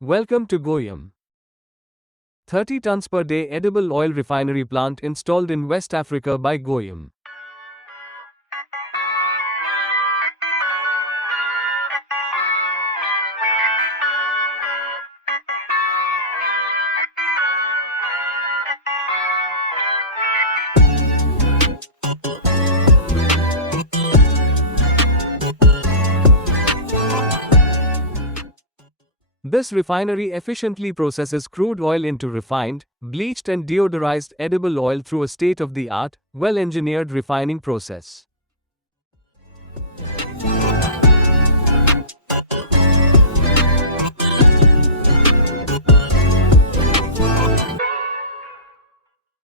Welcome to Goyum. 30 tons per day edible oil refinery plant installed in West Africa by Goyum. This refinery efficiently processes crude oil into refined, bleached and deodorized edible oil through a state-of-the-art, well-engineered refining process.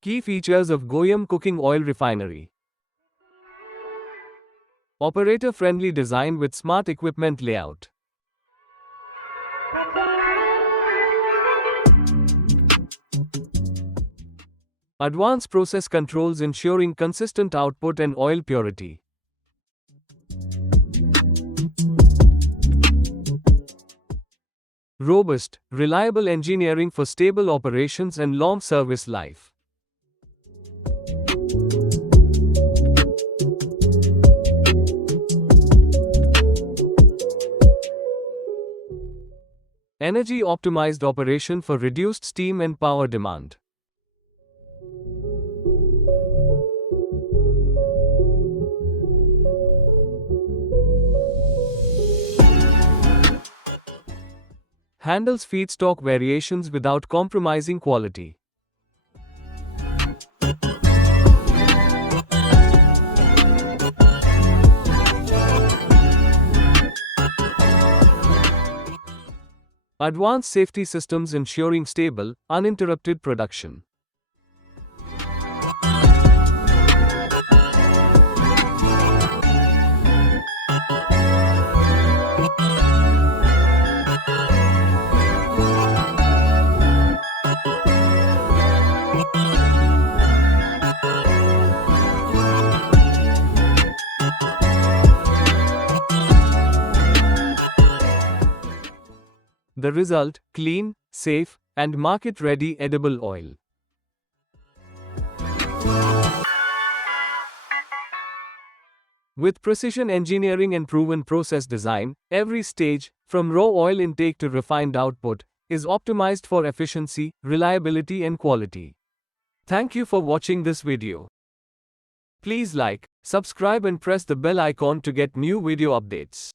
Key features of Goyum Cooking Oil Refinery. Operator-friendly design with smart equipment layout. Advanced process controls ensuring consistent output and oil purity. Robust, reliable engineering for stable operations and long service life. Energy optimized operation for reduced steam and power demand. Handles feedstock variations without compromising quality. Advanced safety systems ensuring stable, uninterrupted production. The result, clean, safe, and market-ready edible oil. With precision engineering and proven process design, every stage, from raw oil intake to refined output, is optimized for efficiency, reliability and quality. Thank you for watching this video. Please like, subscribe and press the bell icon to get new video updates.